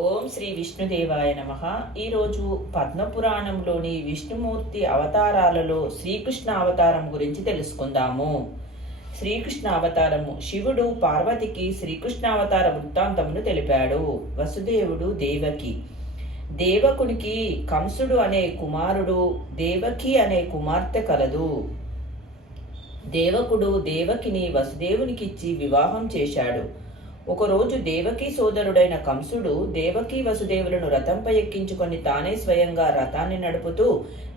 ఓం శ్రీ విష్ణుదేవాయ నమ. ఈరోజు పద్మపురాణంలోని విష్ణుమూర్తి అవతారాలలో శ్రీకృష్ణ అవతారం గురించి తెలుసుకుందాము. శ్రీకృష్ణ అవతారము శివుడు పార్వతికి శ్రీకృష్ణ అవతార వృత్తాంతమును తెలిపాడు. వసుదేవుడు దేవకి. దేవకునికి కంసుడు అనే కుమారుడు దేవకి అనే కుమార్తె కలదు. దేవకుడు దేవకిని వసుదేవునికిచ్చి వివాహం చేశాడు. ఒకరోజు దేవకీ సోదరుడైన కంసుడు దేవకీ వసుదేవులను రథంపై ఎక్కించుకొని తానే స్వయంగా రథాన్ని నడుపుతూ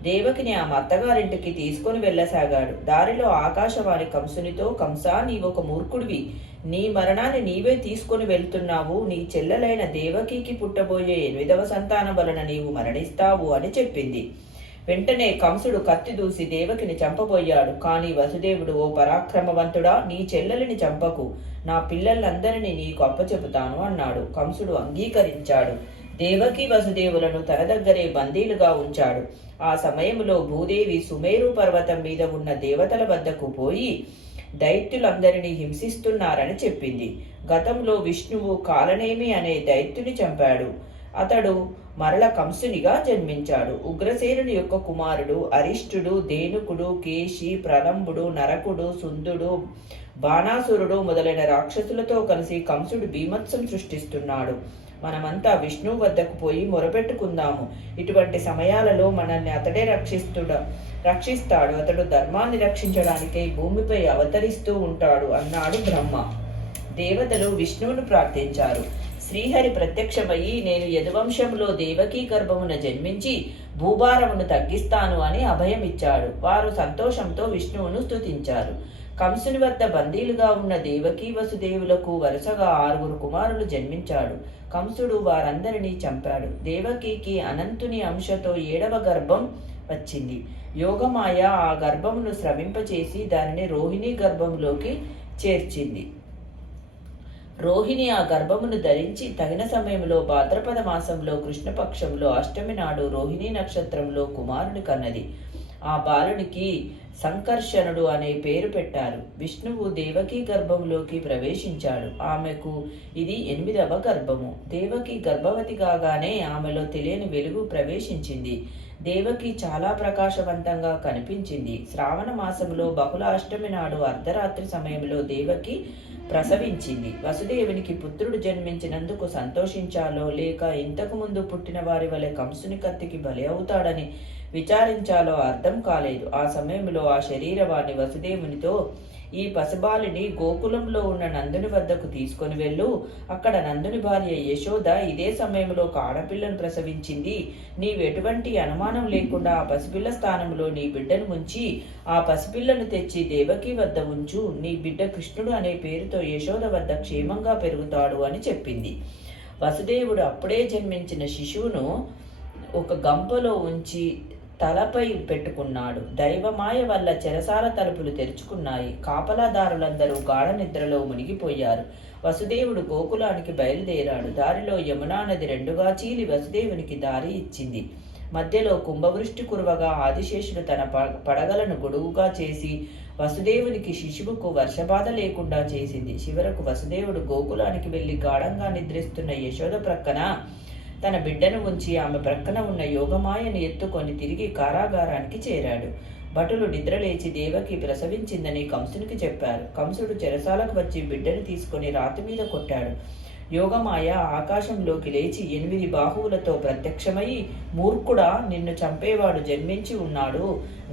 దేవకిని ఆ అత్తగారింటికి తీసుకొని వెళ్ళసాగాడు. దారిలో ఆకాశవాణి కంసునితో కంసా నీవొక మూర్ఖుడివి. నీ మరణాన్ని నీవే తీసుకొని వెళ్తున్నావు. నీ చెల్లెలైన దేవకీకి పుట్టబోయే ఎనిమిదవ సంతానం వలన నీవు మరణిస్తావు అని చెప్పింది. వెంటనే కంసుడు కత్తి దూసి దేవకిని చంపబోయాడు. కాని వసుదేవుడు ఓ పరాక్రమవంతుడా నీ చెల్లెలిని చంపకు. నా పిల్లలందరినీ నీకు అప్పచెపుతాను అన్నాడు. కంసుడు అంగీకరించాడు. దేవకి వసుదేవులను తన దగ్గరే బందీలుగా ఉంచాడు. ఆ సమయంలో భూదేవి సుమేరు పర్వతం మీద ఉన్న దేవతల వద్దకు పోయి దైత్యులందరినీ హింసిస్తున్నారని చెప్పింది. గతంలో విష్ణువు కాలనేమి అనే దైత్యుని చంపాడు. అతడు మరల కంసునిగా జన్మించాడు. ఉగ్రసేనుని యొక్క కుమారుడు అరిష్టుడు దేనుకుడు కేశి ప్రలంబుడు నరకుడు సుందుడు బాణాసురుడు మొదలైన రాక్షసులతో కలిసి కంసుడు భీమత్సం సృష్టిస్తున్నాడు. మనమంతా విష్ణువు వద్దకు పోయి మొరపెట్టుకుందాము. ఇటువంటి సమయాలలో మనల్ని అతడే రక్షిస్తుడ రక్షిస్తాడు. అతడు ధర్మాన్ని రక్షించడానికై భూమిపై అవతరిస్తూ ఉంటాడు అన్నాడు బ్రహ్మ. దేవతలు విష్ణువును ప్రార్థించారు. శ్రీహరి ప్రత్యక్షమయ్యి నేను యదువంశంలో దేవకీ గర్భమున జన్మించి భూభారమును తగ్గిస్తాను అని అభయమిచ్చాడు. వారు సంతోషంతో విష్ణువును స్తుతించారు. కంసుని వద్ద బందీలుగా ఉన్న దేవకీ వసుదేవులకు వరుసగా ఆరుగురు కుమారులు జన్మించాడు. కంసుడు వారందరినీ చంపాడు. దేవకీకి అనంతుని అంశతో ఏడవ గర్భం వచ్చింది. యోగమాయ ఆ గర్భమును శ్రమింపచేసి దానిని రోహిణి గర్భంలోకి చేర్చింది. రోహిణి ఆ గర్భమును ధరించి తగిన సమయంలో భాద్రపద మాసంలో కృష్ణపక్షంలో అష్టమి నాడు రోహిణి నక్షత్రంలో కుమారుని కన్నది. ఆ బాలునికి సంకర్షణుడు అనే పేరు పెట్టారు. విష్ణువు దేవకి గర్భంలోకి ప్రవేశించాడు. ఆమెకు ఇది ఎనిమిదవ గర్భము. దేవకి గర్భవతి కాగానే ఆమెలో తెలియని వెలుగు ప్రవేశించింది. దేవకి చాలా ప్రకాశవంతంగా కనిపించింది. శ్రావణ మాసంలో బహుళ అష్టమి నాడు అర్ధరాత్రి సమయంలో దేవకి ప్రసవించింది. వసుదేవునికి పుత్రుడు జన్మించినందుకు సంతోషించాలో లేక ఇంతకు ముందు పుట్టిన వారి వలె కంసుని కత్తికి బలి అవుతాడని విచారించాలో అర్థం కాలేదు. ఆ సమయంలో ఆ శరీరవాణి వసుదేవునితో ఈ పసిబాలిని గోకులంలో ఉన్న నందుని వద్దకు తీసుకొని వెళ్ళు. అక్కడ నందుని భార్య యశోద ఇదే సమయంలో ఒక ఆడపిల్లను ప్రసవించింది. నీవెటువంటి అనుమానం లేకుండా ఆ పసిపిల్ల స్థానంలో నీ బిడ్డను ఉంచి ఆ పసిపిల్లను తెచ్చి దేవకి వద్ద ఉంచు. నీ బిడ్డ కృష్ణుడు అనే పేరుతో యశోద వద్ద క్షేమంగా పెరుగుతాడు అని చెప్పింది. వసుదేవుడు అప్పుడే జన్మించిన శిశువును ఒక గంపలో ఉంచి తలపై పెట్టుకున్నాడు. దైవమాయ వల్ల చెరసాల తలుపులు తెరుచుకున్నాయి. కాపలాదారులందరూ గాఢ నిద్రలో మునిగిపోయారు. వసుదేవుడు గోకులానికి బయలుదేరాడు. దారిలో యమునా నది రెండుగా చీలి వసుదేవునికి దారి ఇచ్చింది. మధ్యలో కుంభవృష్టి కురవగా ఆదిశేషుడు తన ప- పడగలను గొడుగుగా చేసి వసుదేవునికి శిశువుకు వర్షబాధ లేకుండా చేసింది. చివరకు వసుదేవుడు గోకులానికి వెళ్ళి గాఢంగా నిద్రిస్తున్న యశోద ప్రక్కన తన బిడ్డను ఉంచి ఆమె ప్రక్కన ఉన్న యోగమాయను ఎత్తుకొని తిరిగి కారాగారానికి చేరాడు. భటులు నిద్రలేచి దేవకి ప్రసవించిందని కంసునికి చెప్పారు. కంసుడు చెరసాలకు వచ్చి బిడ్డను తీసుకొని రాతి మీద కొట్టాడు. యోగమాయ ఆకాశంలోకి లేచి ఎనిమిది బాహువులతో ప్రత్యక్షమై మూర్ఖుడా నిన్ను చంపేవాడు జన్మించి ఉన్నాడు.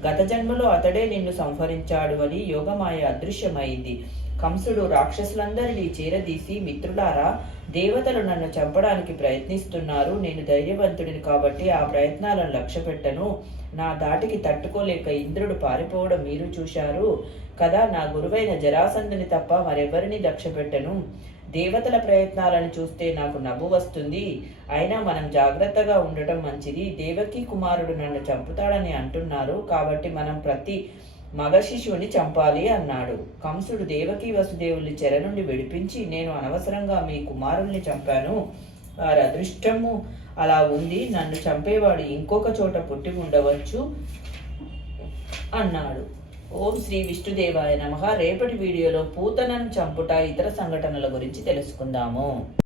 గత జన్మలో అతడే నిన్ను సంహరించాడు అని యోగమాయ అదృశ్యమైంది. కంసుడు రాక్షసులందరినీ చేరదీసి మిత్రులారా దేవతలు నన్ను చంపడానికి ప్రయత్నిస్తున్నారు. నేను ధైర్యవంతుడిని కాబట్టి ఆ ప్రయత్నాలను లక్ష్య పెట్టను నా దాటికి తట్టుకోలేక ఇంద్రుడు పారిపోవడం మీరు చూశారు కదా. నా గురువైన జరాసంధుని తప్ప మరెవరిని లక్ష్య పెట్టను దేవతల ప్రయత్నాలను చూస్తే నాకు నవ్వు వస్తుంది. అయినా మనం జాగ్రత్తగా ఉండటం మంచిది. దేవకి కుమారుడు నన్ను చంపుతాడని అంటున్నారు. కాబట్టి మనం ప్రతి మగ శిశువుని చంపాలి అన్నాడు. కంసుడు దేవకీ వసుదేవుల్ని చెర నుండి విడిపించి నేను అనవసరంగా మీ కుమారుల్ని చంపాను. వారి అదృష్టము అలా ఉంది. నన్ను చంపేవాడు ఇంకొక చోట పుట్టి ఉండవచ్చు అన్నాడు. ఓం శ్రీ విష్ణుదేవాయ నమః. రేపటి వీడియోలో పూతనను చంపుట ఇతర సంఘటనల గురించి తెలుసుకుందాము.